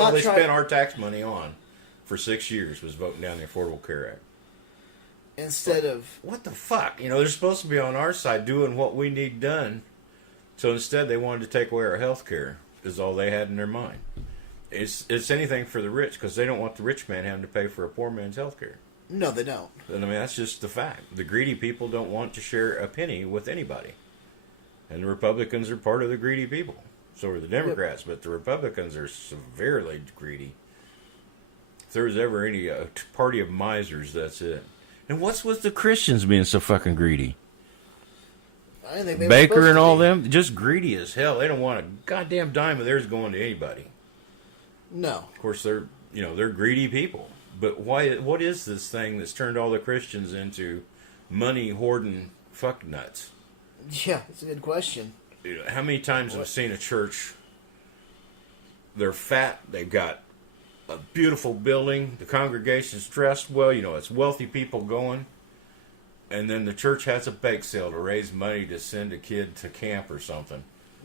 all they spent our tax money on for 6 years was voting down the Affordable Care Act. Instead of... What the fuck? They're supposed to be on our side doing what we need done. So instead they wanted to take away our health care is all they had in their mind. It's anything for the rich because they don't want the rich man having to pay for a poor man's health care. No, they don't. And that's just the fact. The greedy people don't want to share a penny with anybody. And the Republicans are part of the greedy people. So are the Democrats, but the Republicans are severely greedy. If there was ever any party of misers, that's it. And what's with the Christians being so fucking greedy? I think they Baker and all them, just greedy as hell. They don't want a goddamn dime of theirs going to anybody. No. Of course, they're greedy people. But why? What is this thing that's turned all the Christians into money hoarding fuck nuts? Yeah, it's a good question. How many times have I seen a church? They're fat. They've got a beautiful building. The congregation's dressed well. It's wealthy people going. And then the church has a bake sale to raise money to send a kid to camp or something.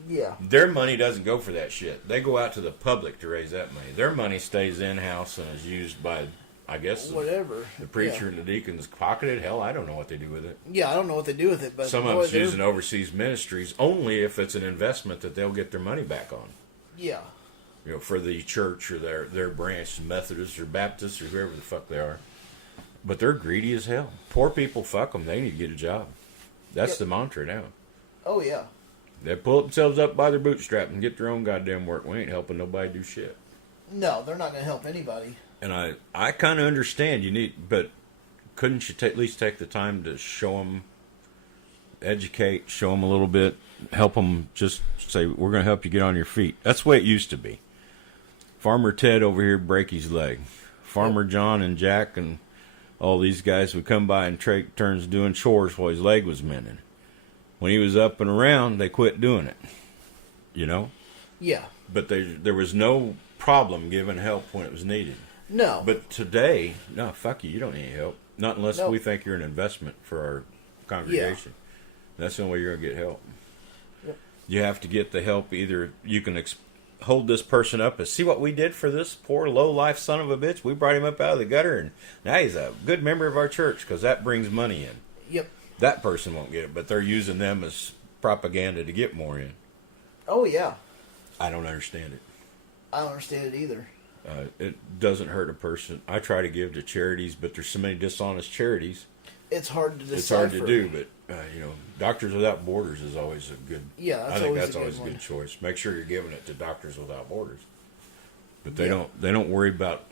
Yeah. Their money doesn't go for that shit. They go out to the public to raise that money. Their money stays in-house and is used by, I guess, whatever. The preacher and the deacons pocketed. Hell, I don't know what they do with it. Yeah, I don't know what they do with it. But some of us using overseas ministries only if it's an investment that they'll get their money back on. Yeah. For the church or their branch, Methodists or Baptists or whoever the fuck they are. But they're greedy as hell. Poor people, fuck them. They need to get a job. That's the mantra now. Oh, yeah. They pull themselves up by their bootstraps and get their own goddamn work. We ain't helping nobody do shit. No, they're not going to help anybody. And I kind of understand but couldn't you at least take the time to show them, educate, show them a little bit, help them just say, we're going to help you get on your feet. That's the way it used to be. Farmer Ted over here break his leg. Farmer John and Jack and all these guys would come by and take turns doing chores while his leg was mending. When he was up and around, they quit doing it. Yeah. But there was no problem giving help when it was needed. No. But today, no, fuck you. You don't need help. Not unless we think you're an investment for our congregation. Yeah. That's the only way you're going to get help. Yep. You have to get the help. Either you can hold this person up and see what we did for this poor low-life son of a bitch. We brought him up out of the gutter, and now he's a good member of our church because that brings money in. Yep. That person won't get it, but they're using them as propaganda to get more in. Oh, yeah. I don't understand it. I don't understand it either. It doesn't hurt a person. I try to give to charities, but there's so many dishonest charities. It's hard to decipher. It's hard to do, but Doctors Without Borders is always a good. Yeah, I think that's always a good choice. Make sure you're giving it to Doctors Without Borders, but they don't worry about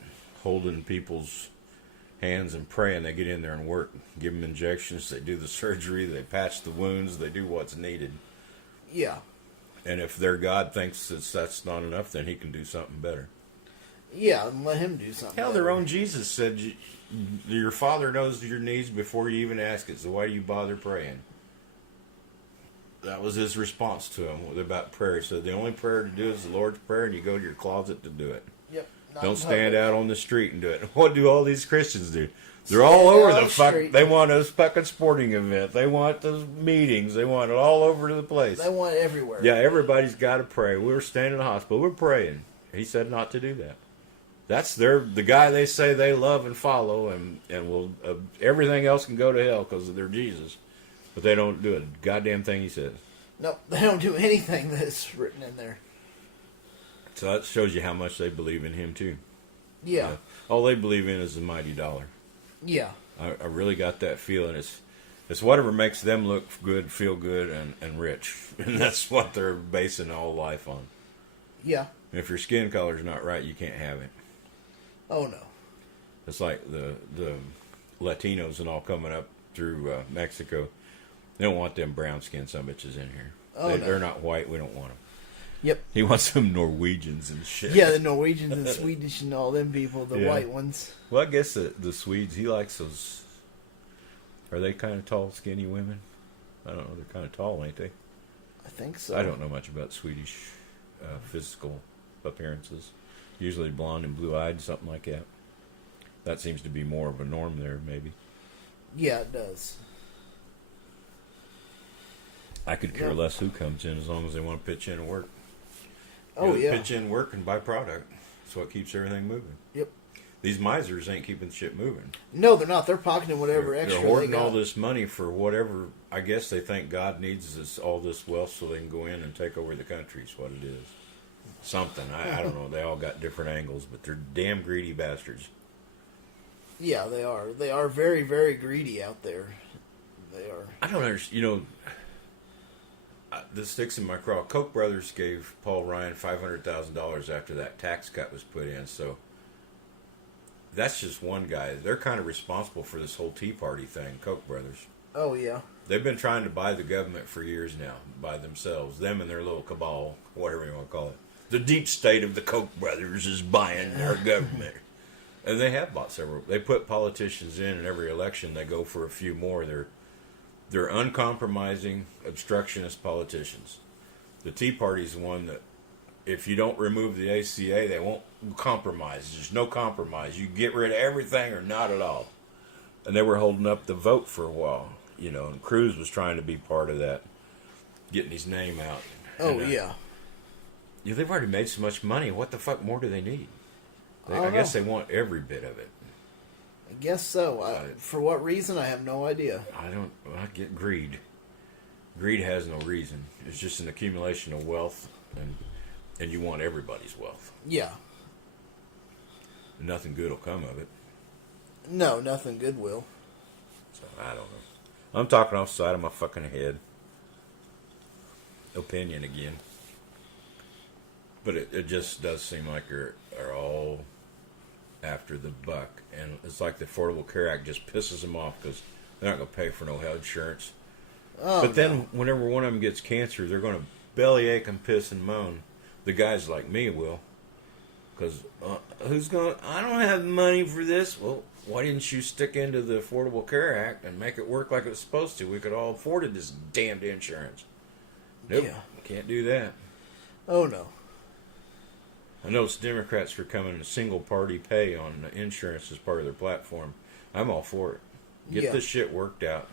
holding people's hands and praying. They get in there and work, give them injections, they do the surgery, they patch the wounds, they do what's needed. Yeah. And if their God thinks that's not enough, then he can do something better. Yeah, and let him do something Hell, better. their own Jesus said, your Father knows your needs before you even ask it, so why do you bother praying? That was his response to him about prayer. He said, the only prayer to do is the Lord's Prayer, and you go to your closet to do it. Yep. Don't stand out on the street and do it. What do all these Christians do? They're all over the fuck. They want a fucking sporting event. They want the meetings. They want it all over the place. They want it everywhere. Yeah, everybody's got to pray. We were staying in the hospital. We're praying. He said not to do that. That's the guy they say they love and follow, and will everything else can go to hell because of their Jesus. But they don't do a goddamn thing he says. No, they don't do anything that's written in there. So that shows you how much they believe in him, too. Yeah. All they believe in is the mighty dollar. Yeah. I really got that feeling. It's whatever makes them look good, feel good, and rich. And that's what they're basing all life on. Yeah. And if your skin color's not right, you can't have it. Oh, no. It's like the Latinos and all coming up through Mexico. They don't want them brown-skinned sumbitches in here. Oh, They're not white. We don't want them. Yep. He wants some Norwegians and shit. Yeah, the Norwegians and Swedish and all them people, the white ones. Well, I guess the Swedes, he likes those. Are they kind of tall, skinny women? I don't know. They're kind of tall, ain't they? I think so. I don't know much about Swedish physical appearances. Usually blonde and blue-eyed, something like that. That seems to be more of a norm there, maybe. Yeah, it does. I could care less who comes in as long as they want to pitch in and work. Oh, yeah. Pitch in, work, and buy product. That's what keeps everything moving. Yep. These misers ain't keeping shit moving. No, they're not. They're pocketing whatever They're extra hoarding they got. all this money for whatever. I guess they think God needs all this wealth so they can go in and take over the country. Is what it is. Something. I don't know. They all got different angles, but they're damn greedy bastards. Yeah, they are. They are very, very greedy out there. They are. I don't understand. This sticks in my craw. Koch brothers gave Paul Ryan $500,000 after that tax cut was put in. So that's just one guy. They're kind of responsible for this whole Tea Party thing. Koch brothers. Oh yeah. They've been trying to buy the government for years now, by themselves. Them and their little cabal, whatever you want to call it. The deep state of the Koch brothers is buying our government. And they have bought several. They put politicians in every election. They go for a few more. They're uncompromising, obstructionist politicians. The Tea Party's the one that, if you don't remove the ACA, they won't compromise. There's no compromise. You get rid of everything or not at all. And they were holding up the vote for a while, and Cruz was trying to be part of that, getting his name out. Oh And, yeah. They've already made so much money. What the fuck more do they need? I guess they want every bit of it. I guess so. For what reason, I have no idea. I get greed. Greed has no reason. It's just an accumulation of wealth, and you want everybody's wealth. Yeah. Nothing good will come of it. No, nothing good will. So, I don't know. I'm talking off the side of my fucking head. Opinion again. But it just does seem like they're all after the buck. And it's like the Affordable Care Act just pisses them off because they're not going to pay for no health insurance. Oh, But then whenever one of them gets cancer, they're going to bellyache and piss and moan. The guys like me will. Because I don't have money for this. Well, why didn't you stick into the Affordable Care Act and make it work like it was supposed to? We could all afford this damned insurance. Nope, Yeah. can't do that. Oh no. I know it's Democrats for coming to single party pay on insurance as part of their platform. I'm all for it. Get this shit worked out.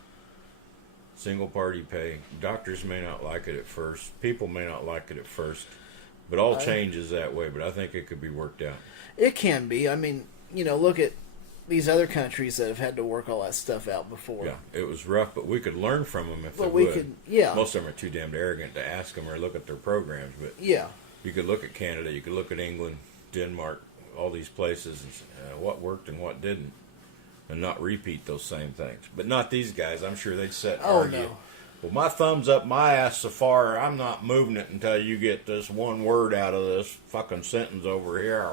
Single party pay. Doctors may not like it at first. People may not like it at first. But all change is that way. But I think it could be worked out. It can be. I mean, look at these other countries that have had to work all that stuff out before. Yeah, it was rough, but we could learn from them if But we we could, yeah. Most of them are too damn arrogant to ask them or look at their programs. But Yeah. you could look at Canada, you could look at England, Denmark, all these places, and say, what worked and what didn't, and not repeat those same things. But not these guys. I'm sure they'd sit and argue. No. Well, my thumb's up my ass so far, I'm not moving it until you get this one word out of this fucking sentence over here.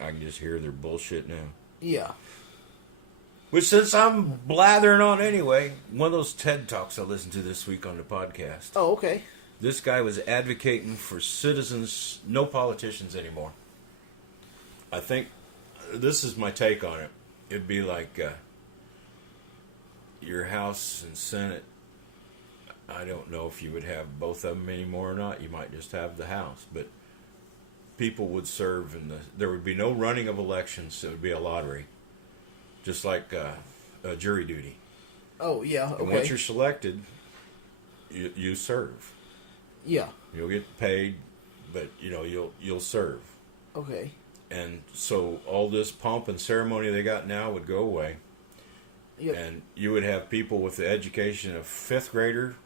I can just hear their bullshit now. Yeah. Which, since I'm blathering on anyway, one of those TED Talks I listened to this week on the podcast. Oh, okay. This guy was advocating for citizens, no politicians anymore. I think this is my take on it. It'd be like your House and Senate. I don't know if you would have both of them anymore or not. You might just have the House, but people would serve there would be no running of elections. It would be a lottery, just like jury duty. Oh, yeah, okay. And once you're selected, you serve. Yeah. You'll get paid, but you'll serve. Okay. And so all this pomp and ceremony they got now would go away. Yep. And you would have people with the education of fifth grader,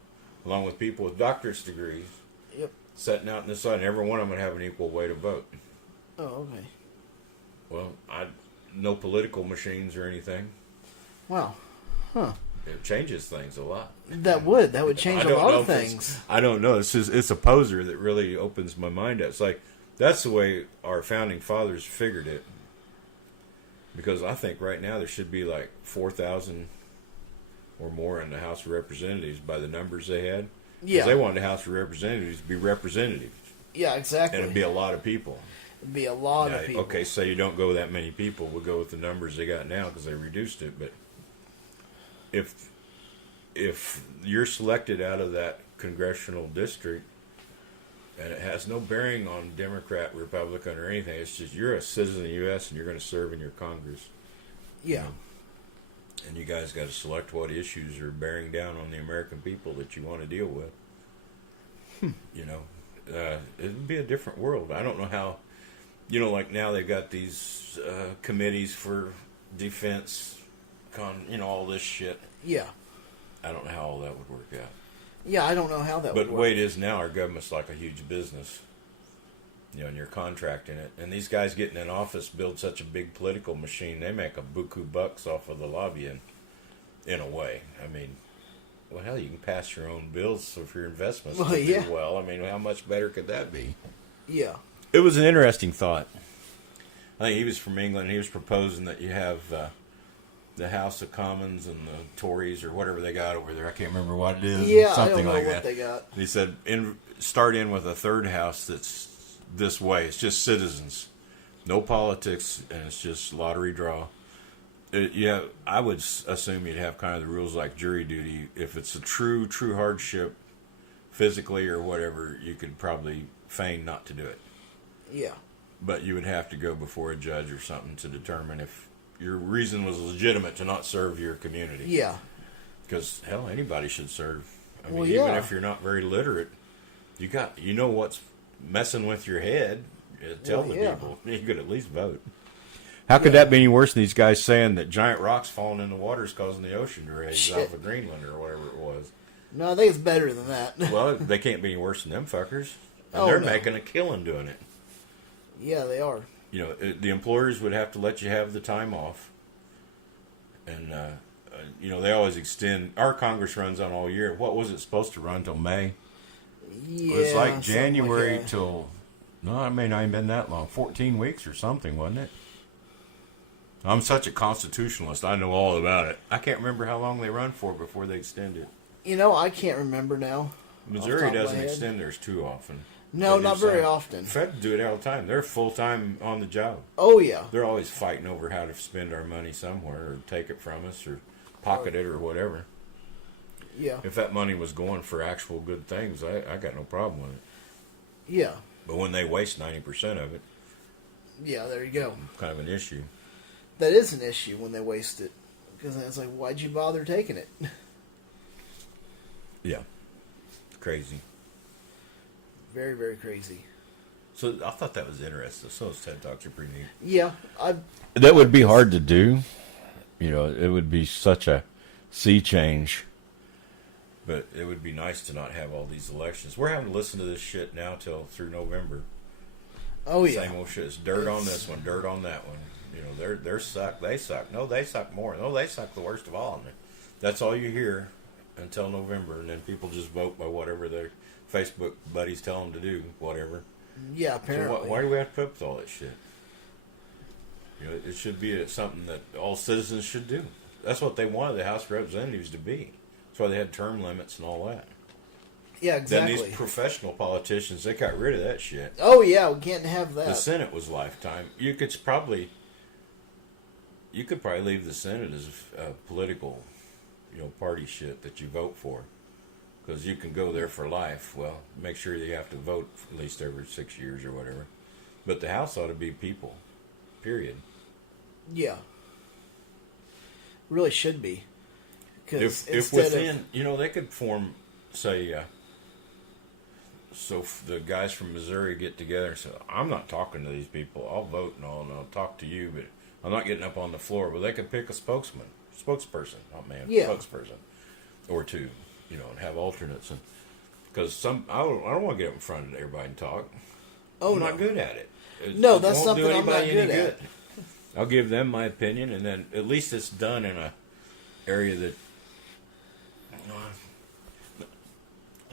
along with people with doctorate degrees, Yep. sitting out in the sun. And every one of them would have an equal way to vote. Oh, okay. Well, no political machines or anything. Wow. Huh. It changes things a lot. That would change a lot of things. I don't know. It's a poser that really opens my mind up. It's like, that's the way our founding fathers figured it. Because I think right now there should be like 4,000 or more in the House of Representatives by the numbers they had. Yeah. Because they wanted the House of Representatives to be representatives. Yeah, exactly. And it'd be a lot of people. It'd be a lot Now, of people. okay, so you don't go that many people. We'll go with the numbers they got now because they reduced it. But if you're selected out of that congressional district, and it has no bearing on Democrat, Republican, or anything. It's just you're a citizen of the U.S. and you're going to serve in your Congress. Yeah. And you guys got to select what issues are bearing down on the American people that you want to deal with. It'd be a different world. I don't know how You know, like now they've got these committees for defense, all this shit. Yeah. I don't know how all that would work out. Yeah, I don't know how that But would the work. way it is now, our government's like a huge business. And you're contracting it. And these guys getting in office build such a big political machine, they make a buku bucks off of the lobbying, in a way. I mean, well, hell, you can pass your own bills for your investments Well, to yeah. do well. I mean, how much better could that be? Yeah. It was an interesting thought. I think he was from England. He was proposing that you have the House of Commons and the Tories or whatever they got over there. I can't remember what it is. Yeah, something I don't know like what that. they got. He said, start in with a third house that's this way. It's just citizens, no politics, and it's just lottery draw. Yeah, I would assume you'd have kind of the rules like jury duty. If it's a true hardship, physically or whatever, you could probably feign not to do it. Yeah. But you would have to go before a judge or something to determine if your reason was legitimate to not serve your community. Yeah. Because, hell, anybody should serve. I mean, Well, even yeah. if you're not very literate, you know what's messing with your head. Tell Well, the yeah. people. You could at least vote. How could that be any worse than these guys saying that giant rocks falling in the water is causing the ocean to raise Shit. off of Greenland or whatever it was? No, I think it's better than that. Well, they can't be any worse than them fuckers. And Oh, they're no. making a killing doing it. Yeah, they are. The employers would have to let you have the time off. And, they always extend. Our Congress runs on all year. What was it supposed to run till May? Yeah. It was like something January that. till, no, it may not have been that long. 14 weeks or something, wasn't it? I'm such a constitutionalist. I know all about it. I can't remember how long they run for before they extend it. I can't remember now. Missouri Off the top of doesn't my head. extend theirs too often. No, They do not very some. often. Feds do it all the time. They're full-time on the job. Oh, yeah. They're always fighting over how to spend our money somewhere or take it from us or pocket it or whatever. Yeah. If that money was going for actual good things, I got no problem with it. Yeah. But when they waste 90% of it, Yeah, there you go. kind of an issue. That is an issue when they waste it. Because it's like, why'd you bother taking it? Yeah. Crazy. Very, very crazy. So I thought that was interesting. So those TED Talks are pretty neat. Yeah, That would be hard to do. It would be such a sea change. But it would be nice to not have all these elections. We're having to listen to this shit now through November. Oh, yeah. Same old shit. It's dirt on this one, dirt on that one. They're suck. They suck. No, they suck more. No, they suck the worst of all. And that's all you hear until November, and then people just vote by whatever their Facebook buddies tell them to do, whatever. Yeah, So apparently. why do we have to put up with all that shit? It should be something that all citizens should do. That's what they wanted the House of Representatives to be. That's why they had term limits and all that. Yeah, exactly. Then these professional politicians, they got rid of that shit. Oh, yeah, we can't have that. The Senate was lifetime. You could probably leave the Senate as a political, party shit that you vote for, because you can go there for life. Well, make sure you have to vote at least every 6 years or whatever. But the House ought to be people, period. Yeah. Really should be. 'Cause If instead within, they could form, say, so the guys from Missouri get together and say, I'm not talking to these people. I'll vote and I'll talk to you, but I'm not getting up on the floor. But they could pick a spokesperson, spokesperson, or two, and have alternates. And because I don't want to get up in front of everybody and talk. I'm not good at it. No, It that's won't do something I'm not anybody any good at. I'll give them my opinion, and then at least it's done in a area that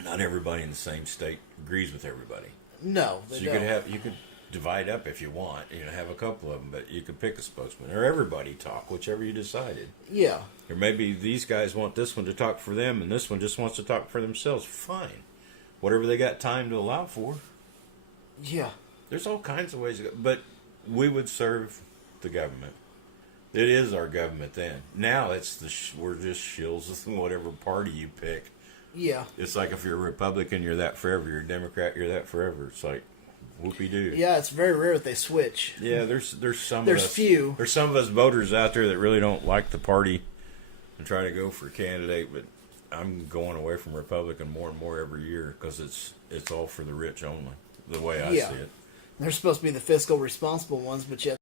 not everybody in the same state agrees with everybody. No, So they you don't. could divide up if you want, have a couple of them, but you could pick a spokesman or everybody talk, whichever you decided. Yeah. Or maybe these guys want this one to talk for them, and this one just wants to talk for themselves. Fine, whatever they got time to allow for. Yeah. There's all kinds of ways, but we would serve the government. It is our government then. Now we're just shills with whatever party you pick. Yeah. It's like if you're a Republican, you're that forever. You're a Democrat, you're that forever. It's like whoopee-doo. Yeah, it's very rare that they switch. Yeah, there's some There's of us, few. There's some of us voters out there that really don't like the party and try to go for a candidate, but I'm going away from Republican more and more every year because it's all for the rich only, the way I Yeah. see it. They're supposed to be the fiscal responsible ones, but yet